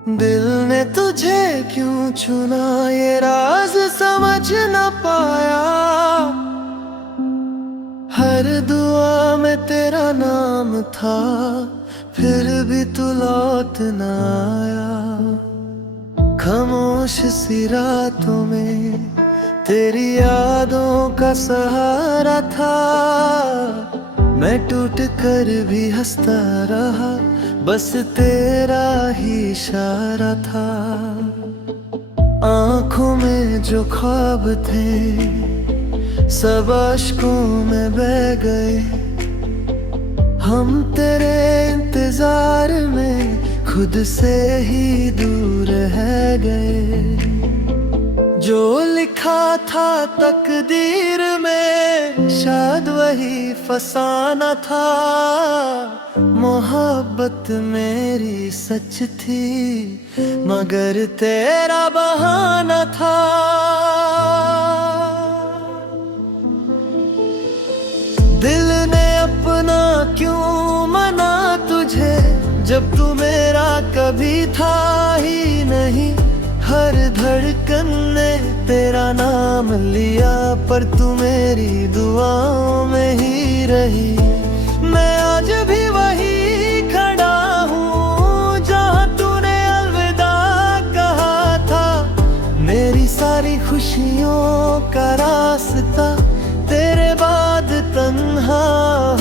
दिल ने तुझे क्यों चुना, ये राज समझ न पाया। हर दुआ में तेरा नाम था, फिर भी तू लौट न आया। खामोश सी रातों में तेरी यादों का सहारा था। मैं टूट कर भी हंसता रहा, बस तेरा ही इशारा था। आंखों में जो ख्वाब थे सब अश्कों में बह गए। हम तेरे इंतजार में खुद से ही दूर है गए। जो लिखा था तकदीर में शायद वही फसाना था। मोहब्बत मेरी सच थी मगर तेरा बहाना था। दिल ने अपना क्यों मना तुझे, जब तू मेरा कभी था ही नहीं। हर धड़कन ने तेरा नाम लिया, पर तू मेरी दुआओं में ही रही। मैं आज भी वही खड़ा हूँ जहाँ तूने अलविदा कहा था। मेरी सारी खुशियों का रास्ता तेरे बाद तन्हा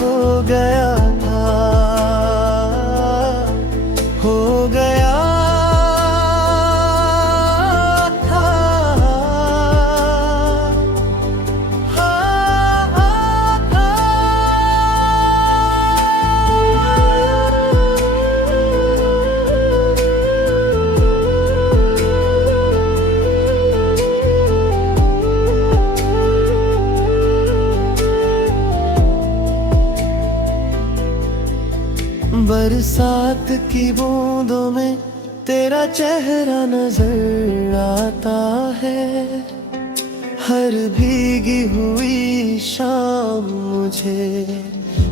हो गया था, हो गया था। बरसात की बूंदों में तेरा चेहरा नजर आता है। हर भीगी हुई शाम मुझे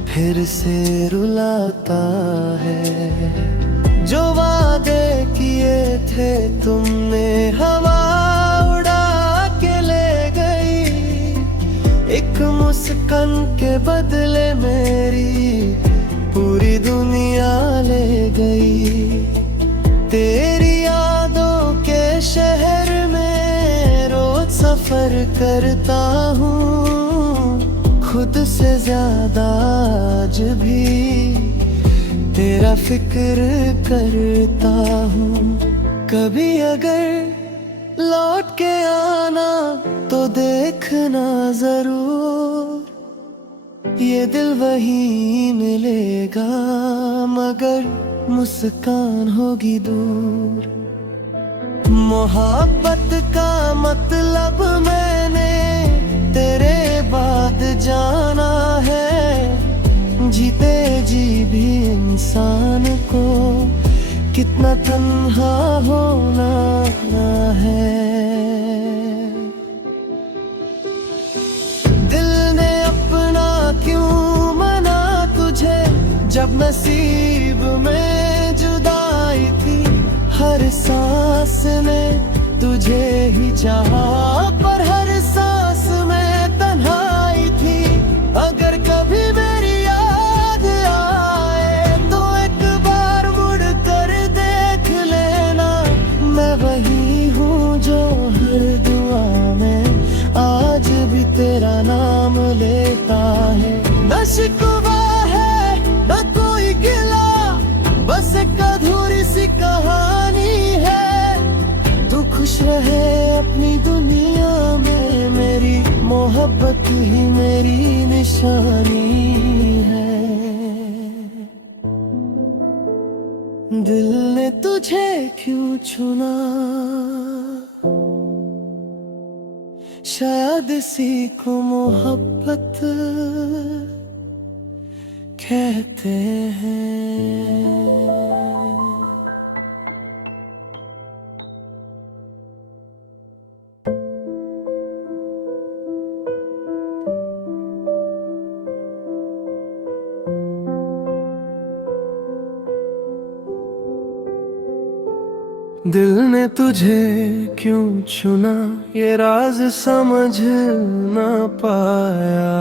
फिर से रुलाता है। जो वादे किए थे तुमने हवा उड़ा के ले गई। एक मुस्कान के बदले मेरी पूरी दुनिया ले गई। तेरी यादों के शहर में रोज सफर करता हूँ। खुद से ज्यादा आज भी तेरा फिक्र करता हूँ। कभी अगर लौट के आना तो देखना जरूर। ये दिल वही मिलेगा मगर मुस्कान होगी दूर। मोहब्बत का मतलब मैंने तेरे बाद जाना है। जीते जी भी इंसान को कितना तन्हा होना है। क्यों मना तुझे, जब नसीब में जुदाई थी। हर सांस में तुझे ही चाहा, पर हर सांस में तन्हाई थी। अगर कभी मेरी याद आए तो एक बार मुड़ कर देख लेना। मैं वही हूँ जो हर दुआ में आज भी तेरा नाम लेता है। न शिकवा है न कोई गिला, बस एक अधूरी सी कहानी है। तू खुश रहे अपनी दुनिया में, मेरी मोहब्बत ही मेरी निशानी है। दिल ने तुझे क्यों चुना, शायद इसी को मोहब्बत कहते हैं। दिल ने तुझे क्यों चुना ये राज समझ ना पाया।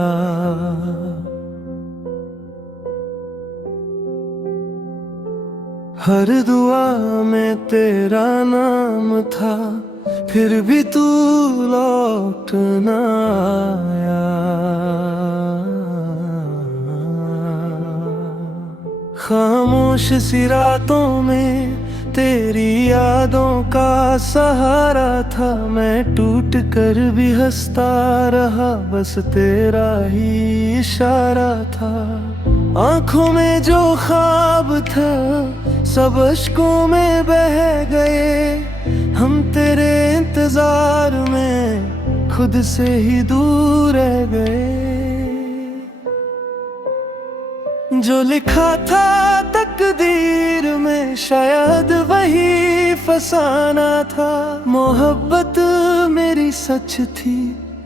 हर दुआ में तेरा नाम था, फिर भी तू लौट ना आया। खामोश सी रातों में तेरी यादों का सहारा था, मैं टूट कर भी हंसता रहा, बस तेरा ही इशारा था। आंखों में जो ख्वाब था सब अश्कों में बह गए, हम तेरे इंतजार में खुद से ही दूर रह गए। जो लिखा था तकदीर में शायद वही फसाना था। मोहब्बत मेरी सच थी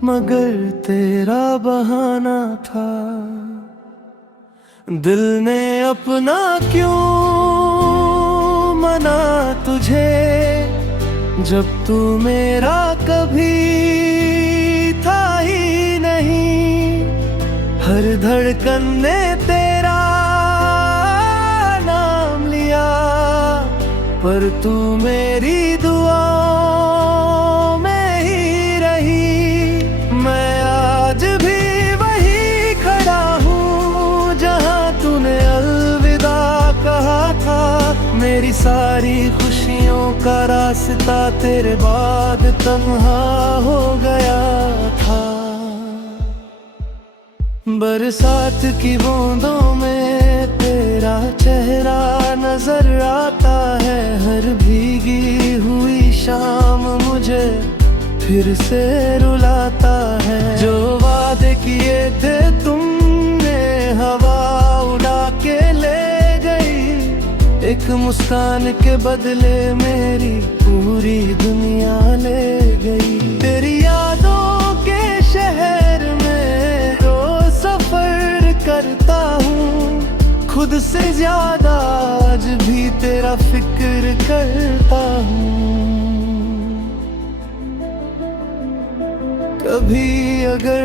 मगर तेरा बहाना था। दिल ने अपना क्यों मना तुझे, जब तू मेरा कभी था ही नहीं। हर धड़कन ने तेरा नाम लिया, पर तू मेरी दुआओं में ही रही। मैं आज भी वही खड़ा हूँ जहाँ तूने अलविदा कहा था। मेरी सारी खुशियों का रास्ता तेरे बाद तन्हा हो गया था। बरसात की बूंदों में तेरा चेहरा नजर आता है। हर भीगी हुई शाम मुझे फिर से रुलाता है। जो वादे किए थे तुमने हवा उड़ा के ले गई। एक मुस्कान के बदले मेरी पूरी दुनिया ले गई। तेरी यादों के शहर में रोज सफर करता हूँ, खुद से ज्यादा आज भी तेरा फिक्र करता हूँ। कभी अगर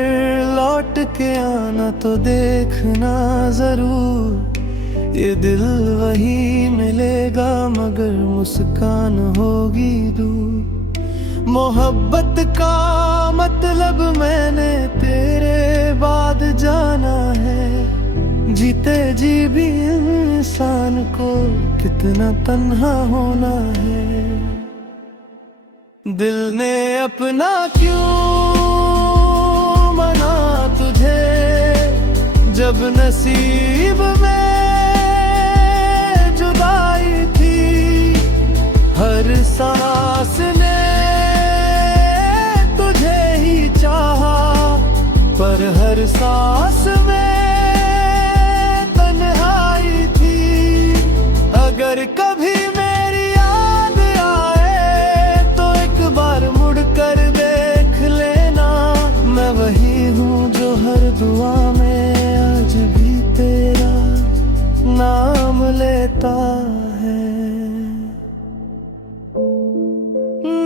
लौट के आना तो देखना जरूर, ये दिल वही मिलेगा मगर मुस्कान होगी दूर। मोहब्बत का मतलब मैंने तेरे बाद जाना है। जीते जी भी इंसान को कितना तन्हा होना है। दिल ने अपना क्यों मना तुझे, जब नसीब में जुदाई थी। हर सांस ने तुझे ही चाहा, पर हर सांस में तन्हाई थी। अगर कभी मेरी याद आए तो एक बार मुड़ कर देख लेना। मैं वही हूँ जो हर दुआ में आज भी तेरा नाम लेता है।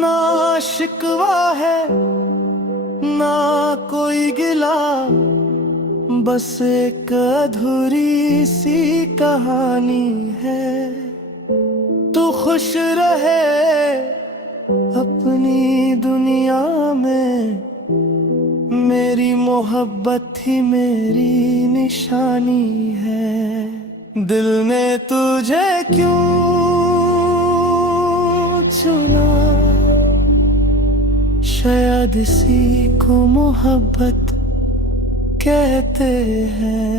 ना शिकवा है ना कोई गिला, बस एक अधूरी सी कहानी है। तू खुश रहे अपनी दुनिया में, मेरी मोहब्बत ही मेरी निशानी है। दिल ने तुझे क्यों चुना, शायद इसी को मोहब्बत कहते हैं।